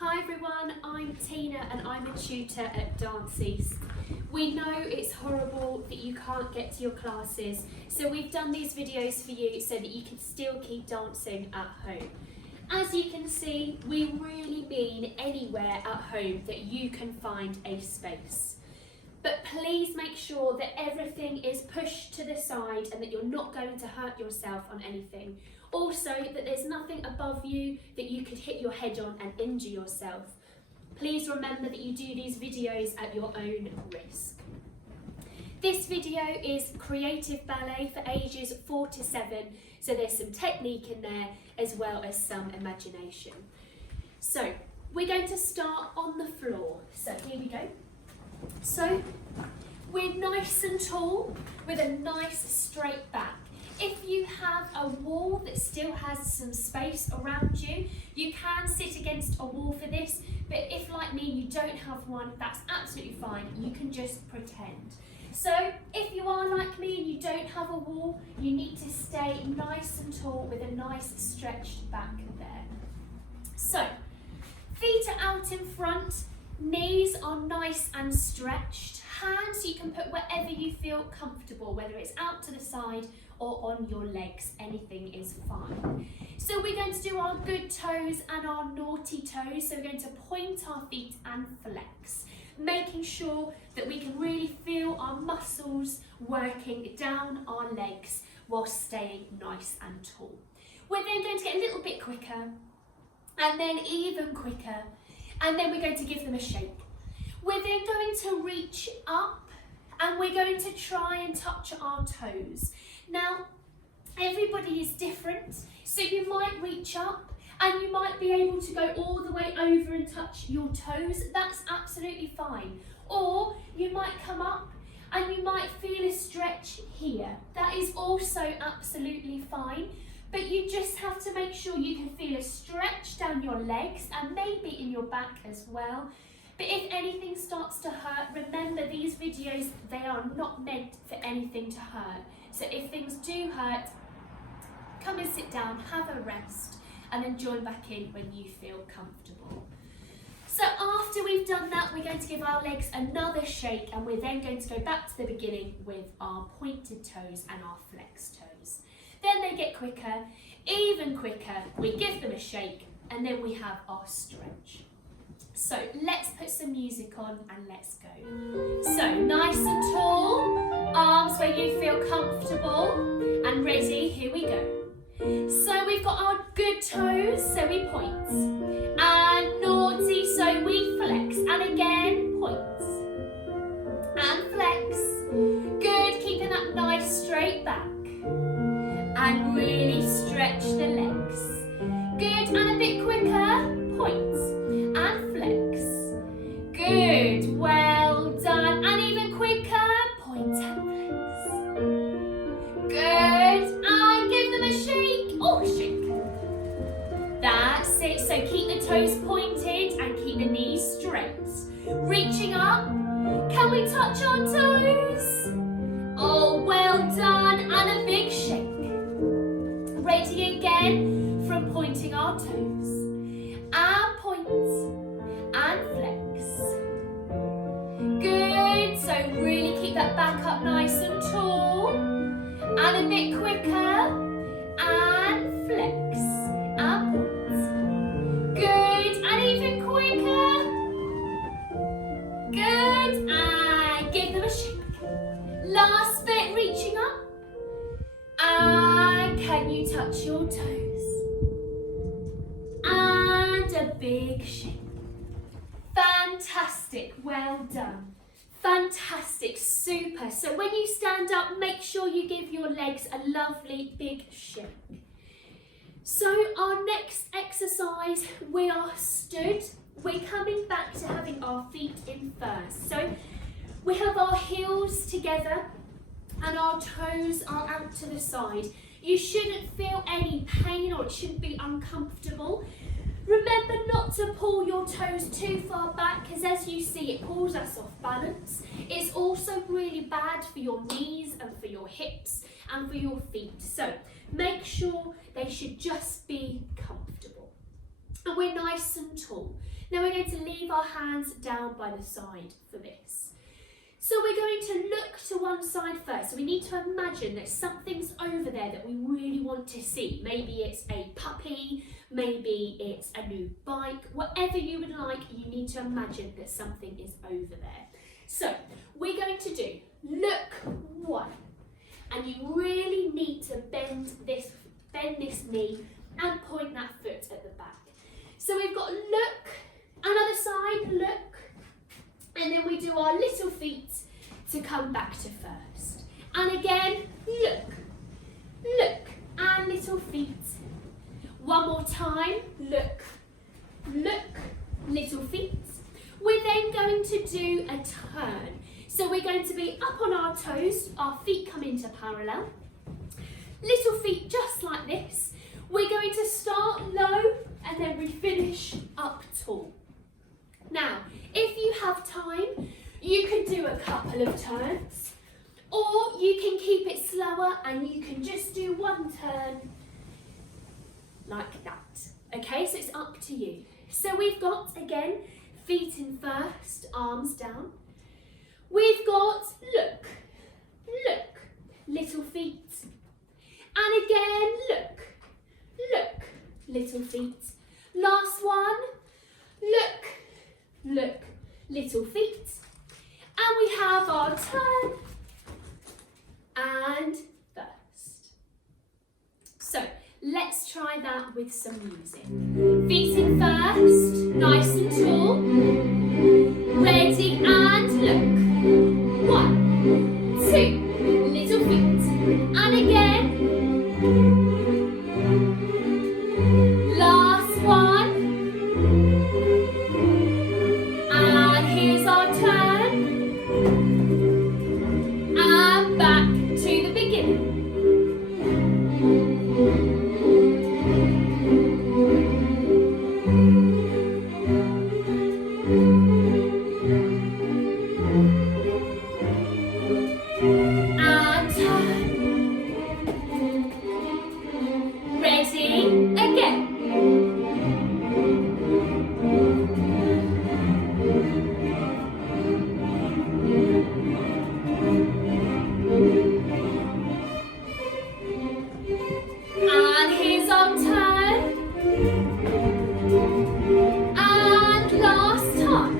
Hi everyone, I'm Tina and I'm a tutor at DanceEast. We know it's horrible that you can't get to your classes, so we've done these videos for you so that you can still keep dancing at home. As you can see, we really mean anywhere at home that you can find a space. But please make sure that everything is pushed to the side and that you're not going to hurt yourself on anything. Also, that there's nothing above you that you could hit your head on and injure yourself. Please remember that you do these videos at your own risk. This video is creative ballet for ages 4 to 7, so there's some technique in there as well as some imagination. So, we're going to start on the floor. So here we go. So, we're nice and tall with a nice straight back. If you have a wall that still has some space around you, you can sit against a wall for this, but if like me you don't have one, that's absolutely fine, you can just pretend. So if you are like me and you don't have a wall, you need to stay nice and tall with a nice stretched back there. So, feet are out in front, knees are nice and stretched, hands you can put wherever you feel comfortable, whether it's out to the side or on your legs, anything is fine. So we're going to do our good toes and our naughty toes, so we're going to point our feet and flex, making sure that we can really feel our muscles working down our legs while staying nice and tall. We're then going to get a little bit quicker, and then even quicker, and then we're going to give them a shake. We're then going to reach up and we're going to try and touch our toes. Now, everybody is different, so you might reach up and you might be able to go all the way over and touch your toes. That's absolutely fine. Or you might come up and you might feel a stretch here. That is also absolutely fine. But you just have to make sure you can feel a stretch down your legs and maybe in your back as well. But if anything starts to hurt, remember these videos, they are not meant for anything to hurt. So if things do hurt, come and sit down, have a rest, and then join back in when you feel comfortable. So after we've done that, we're going to give our legs another shake, and we're then going to go back to the beginning with our pointed toes and our flex toes. Then they get quicker, even quicker, we give them a shake, and then we have our stretch. So let's put some music on and let's go. So nice and tall, arms where you feel comfortable, and ready, here we go. So we've got our good toes, so we point, and naughty, so we flex, and again, point, and flex. Good, keeping that nice straight back. And really stretch the legs. Good, and a bit quicker, point, and flex. Good, well done, and even quicker, point and flex. Good, and give them a shake, oh shake. That's it, so keep the toes pointed and keep the knees straight. Reaching up, can we touch our toes? Oh, well done, and a big shake. Ready again from pointing our toes, and point, and flex. Good, so really keep that back up nice and tall, and a bit quicker, and flex, and point. Good, and even quicker. Good, and give them a shake. Last bit, reaching up. And can you touch your toes? And a big shake. Fantastic, well done. Fantastic, super. So when you stand up, make sure you give your legs a lovely big shake. So our next exercise, we are stood. We're coming back to having our feet in first. So we have our heels together, and our toes are out to the side. You shouldn't feel any pain or it shouldn't be uncomfortable. Remember not to pull your toes too far back, because as you see it pulls us off balance. It's also really bad for your knees and for your hips and for your feet. So make sure they should just be comfortable. And we're nice and tall. Now we're going to leave our hands down by the side for this. So we're going to look to one side first. So we need to imagine that something's over there that we really want to see. Maybe it's a puppy, maybe it's a new bike, whatever you would like, you need to imagine that something is over there. So we're going to do look one, and you really need to bend this knee and point that foot at the back. So we've got look, another side, look, and then we do our little feet to come back to first. And again, look, look, and little feet. One more time, look, look, little feet. We're then going to do a turn. So we're going to be up on our toes, our feet come into parallel. Little feet just like this. We're going to start low and then we finish up tall. Now, if you have time, you can do a couple of turns, or you can keep it slower and you can just do one turn like that. Okay, so it's up to you. So we've got, again, feet in first, arms down. We've got look, look, little feet. And again, look, look, little feet. Last one, look, look, little feet. And we have our turn and first. So let's try that with some music. Feet in first, nice and tall. Ready and look. 1, 2, little feet. And again. Last one. And here's our turn. And back to the beginning. And turn. Ready, again. And here's our turn. And last time.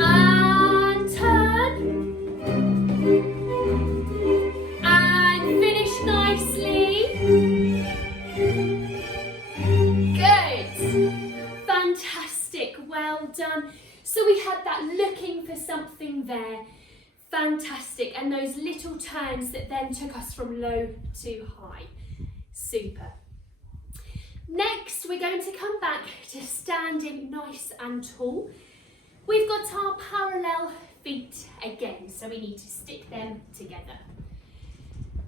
And turn. And finish nicely. Good. Fantastic. Well done. So we had that looking for something there. Fantastic. And those little turns that then took us from low to high. Super. Next, we're going to come back to standing nice and tall. We've got our parallel feet again, so we need to stick them together.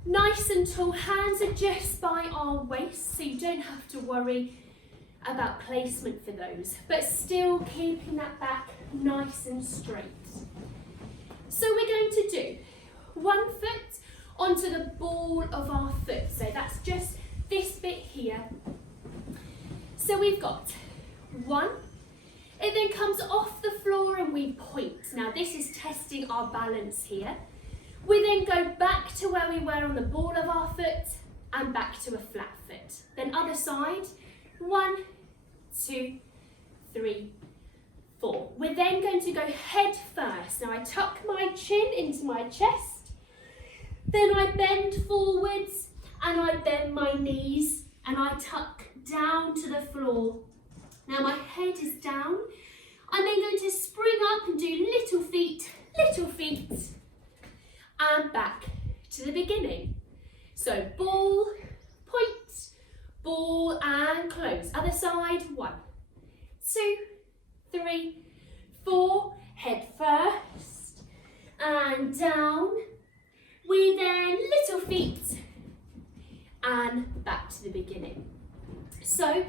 Nice and tall, hands are just by our waist, so you don't have to worry about placement for those, but still keeping that back nice and straight. So we're going to do one foot onto the ball of our foot, so that's just this bit here. So we've got one, it then comes off the floor and we point. Now this is testing our balance here. We then go back to where we were on the ball of our foot and back to a flat foot. Then other side, 1, 2, 3, 4. We're then going to go head first. Now I tuck my chin into my chest, then I bend forwards and I bend my knees and I tuck down to the floor. Now my head is down. I'm then going to spring up and do little feet, and back to the beginning. So ball, point, ball and close. Other side, 1, 2, 3, 4, head first and down. We then little feet and back to the beginning. So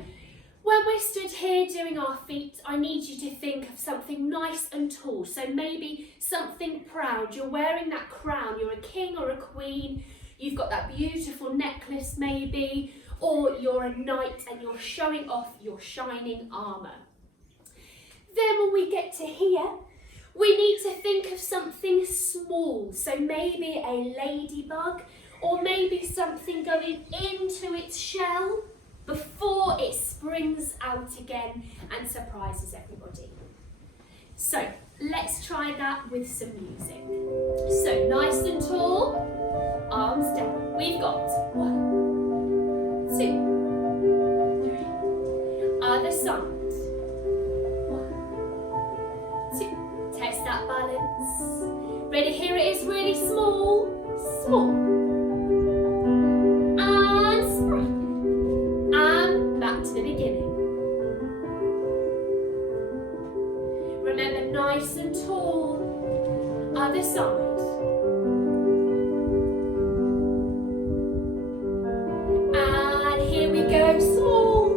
When we're stood here doing our feet, I need you to think of something nice and tall. So maybe something proud. You're wearing that crown. You're a king or a queen. You've got that beautiful necklace maybe, or you're a knight and you're showing off your shining armour. Then when we get to here, we need to think of something small. So maybe a ladybug, or maybe something going into its shell before it springs out again and surprises everybody. So let's try that with some music. So nice and tall, arms down. We've got 1, 2, 3. Other side. 1, 2. Test that balance. Ready? Here it is, really small, small. To the beginning. Remember, nice and tall. Other side. And here we go, small.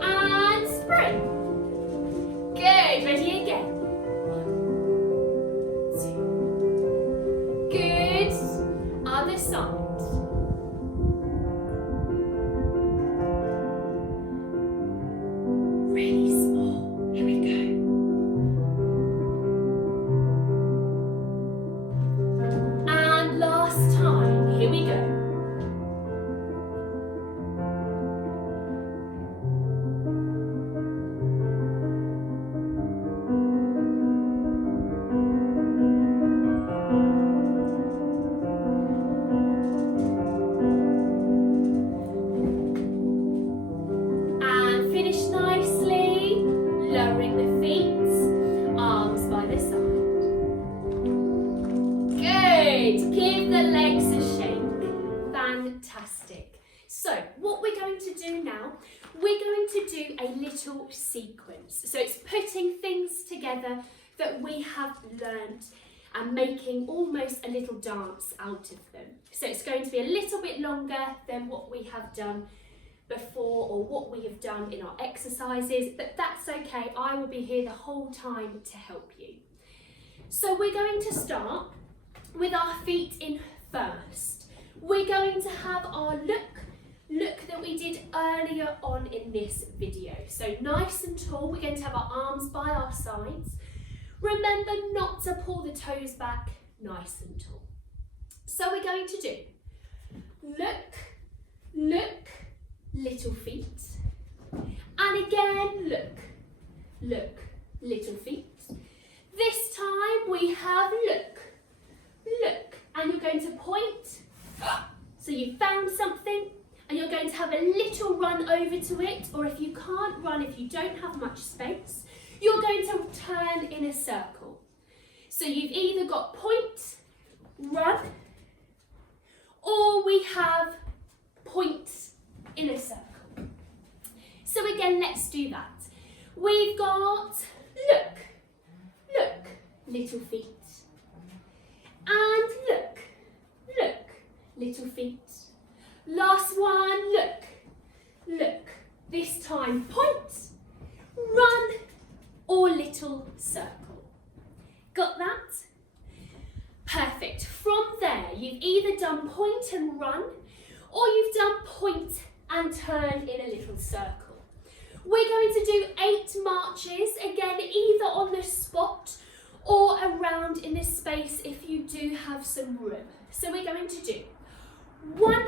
And spring. Good, ready again. 1, 2. Good. Other side. Really small. Here we go. And last time. Here we go. And finish nicely. Lowering the feet, arms by the side. Good, give the legs a shake. Fantastic. So what we're going to do now, we're going to do a little sequence. So it's putting things together that we have learnt and making almost a little dance out of them. So it's going to be a little bit longer than what we have done before or what we have done in our exercises, but that's okay. I will be here the whole time to help you. So we're going to start with our feet in first. We're going to have our look that we did earlier on in this video. So nice and tall, we're going to have our arms by our sides. Remember not to pull the toes back, nice and tall. So we're going to do look, little feet, and again look, little feet. This time we have look, and you're going to point, so you found something, and you're going to have a little run over to it, or if you can't run, if you don't have much space, you're going to turn in a circle. So you've either got point, run, or we have point in a circle. So again, let's do that. We've got look, little feet. And look, little feet. Last one, look. This time, point, run, or little circle. Got that? Perfect. From there, you've either done point and run, or you've done point and turn in a little circle. We're going to do 8 marches, again, either on the spot or around in this space if you do have some room. So we're going to do 1,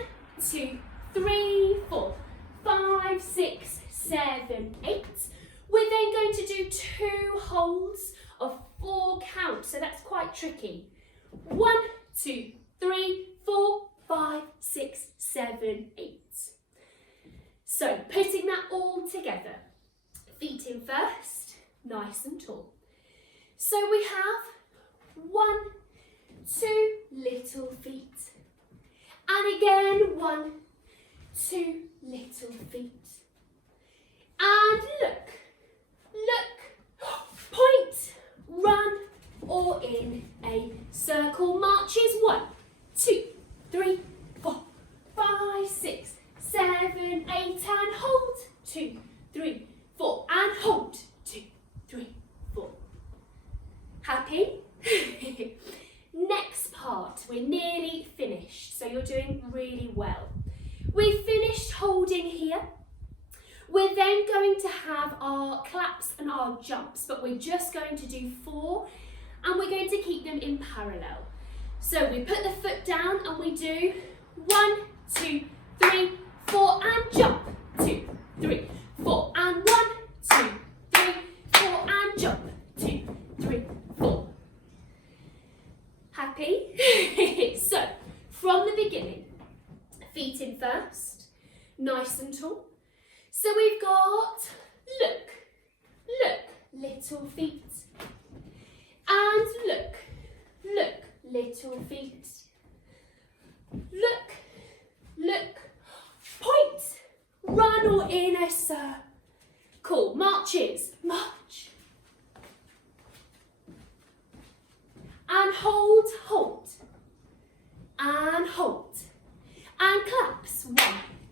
2, 3, 4, 5, 6, 7, 8. We're then going to do 2 holds of 4 counts, so that's quite tricky. 1, 2, 3, 4, 5, 6, 7, 8. So putting that all together, feet in first, nice and tall. So we have 1, 2 little feet, and again 1, 2 little feet, and look, point, run, or in a circle. Marches 1, 2, 3, 4, 5, 6, 7, 8, 2, 3, 4, and hold. 2, 3, 4. Happy? Next part, we're nearly finished, so you're doing really well. We've finished holding here. We're then going to have our claps and our jumps, but we're just going to do 4, and we're going to keep them in parallel. So we put the foot down and we do 1, 2, 3, 4, and jump. 2, 3, 4, and 1, 2, 3, 4, and jump. 2, 3, 4. Happy? So, from the beginning, feet in first, nice and tall. So we've got, look, little feet. And look, little feet. Look, point, run or in a circle. Marches, march. And hold, and hold. And claps, 1,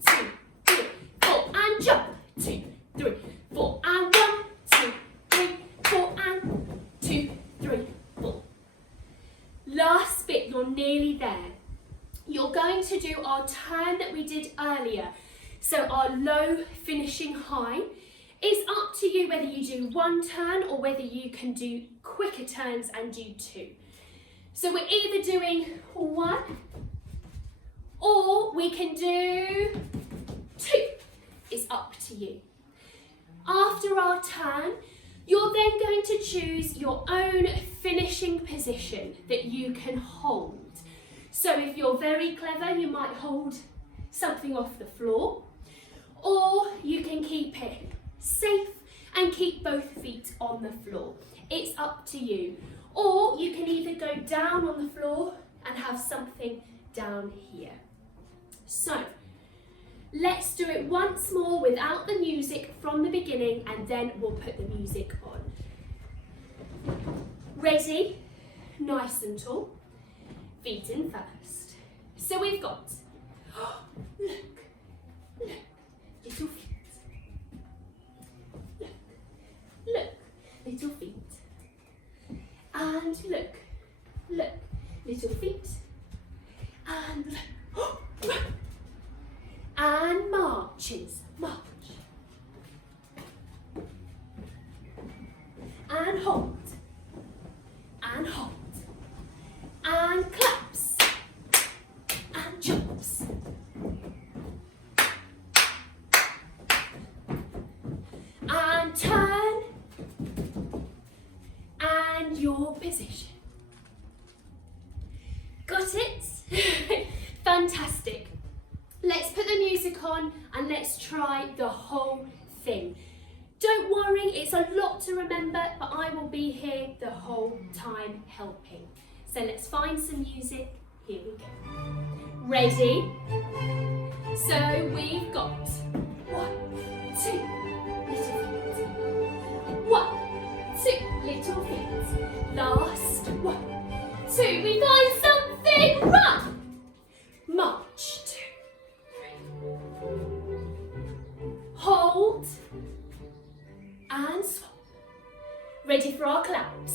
2, 3, 4, and jump, 2, 3, 4, and 1, 2, 3, 4, and 2, 3, 4. Last bit, you're nearly there. You're going to do our turn that we did earlier. So our low finishing high. It's up to you whether you do 1 turn or whether you can do quicker turns and do 2. So we're either doing 1 or we can do 2. It's up to you. After our turn, you're then going to choose your own finishing position that you can hold. So if you're very clever, you might hold something off the floor, or you can keep it safe and keep both feet on the floor. It's up to you. Or you can either go down on the floor and have something down here. So, let's do it once more without the music from the beginning, and then we'll put the music on. Ready? Nice and tall. Feet in first. So we've got, look, little feet. Look, little feet. And look, little feet. And look, and marches, march. And hold, and hold. And claps, and jumps. And turn, and your position. Got it? Fantastic. Let's put the music on and let's try the whole thing. Don't worry, it's a lot to remember, but I will be here the whole time helping. So let's find some music. Here we go. Ready? So we've got 1, 2, little feet. 1, 2, little feet. Last 1, 2. We find something. Run. March. 2, 3. Hold. And swap. Ready for our claps.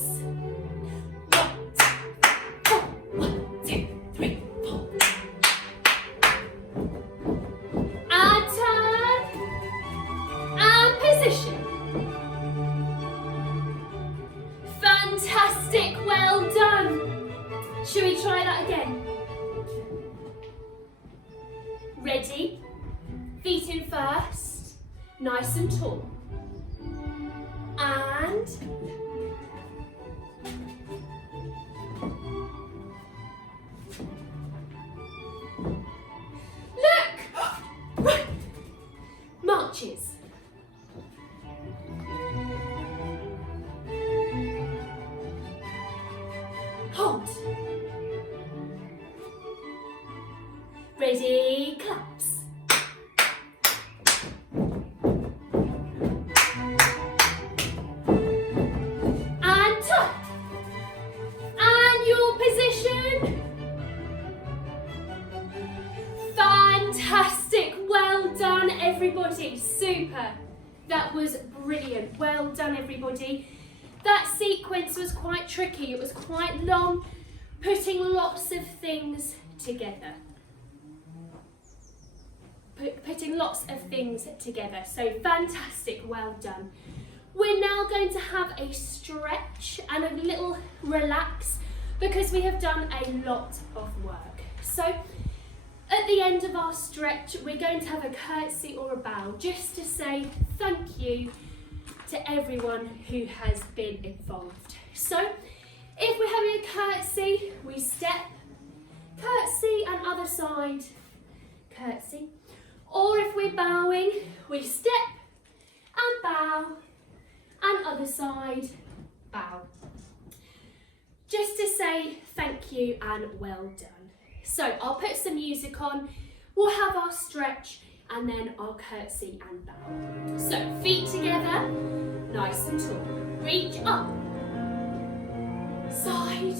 1, 2, 3, 4. And turn. And position. Fantastic, well done. Shall we try that again? Ready? Feet in first, nice and tall. And look! Marches. Hold. Ready, claps. And turn. And your position. Fantastic, well done everybody, super. That was brilliant. Well done, everybody. That sequence was quite tricky. It was quite long, putting lots of things together. Putting lots of things together. So fantastic, well done. We're now going to have a stretch and a little relax because we have done a lot of work. So at the end of our stretch, we're going to have a curtsy or a bow just to say thank you to everyone who has been involved. So if we're having a curtsy, we step, curtsy and other side, curtsy. Or if we're bowing, we step and bow and other side, bow. Just to say thank you and well done. So I'll put some music on, we'll have our stretch and then our curtsy and bow. So feet together, nice and tall. Reach up, side,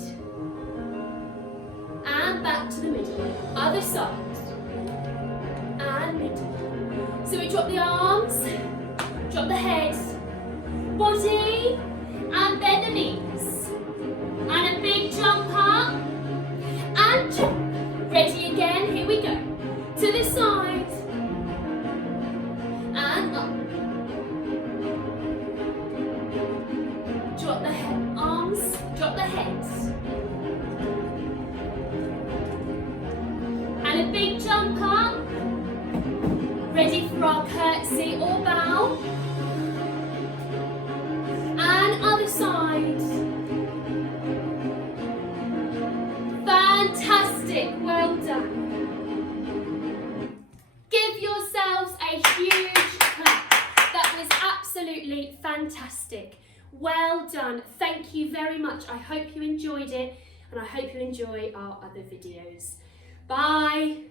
and back to the middle. Other side, and middle. So we drop the arms, drop the head, body, and bend the knees. And a big jump up, and jump. Ready again, here we go. To the side, and up. Drop the head, arms, drop the heads. And a big jump up. Ready for our curtsy or bow. And other side. Fantastic, well done. Give yourselves a huge clap. That was absolutely fantastic. Well done. Thank you very much. I hope you enjoyed it and I hope you enjoy our other videos. Bye.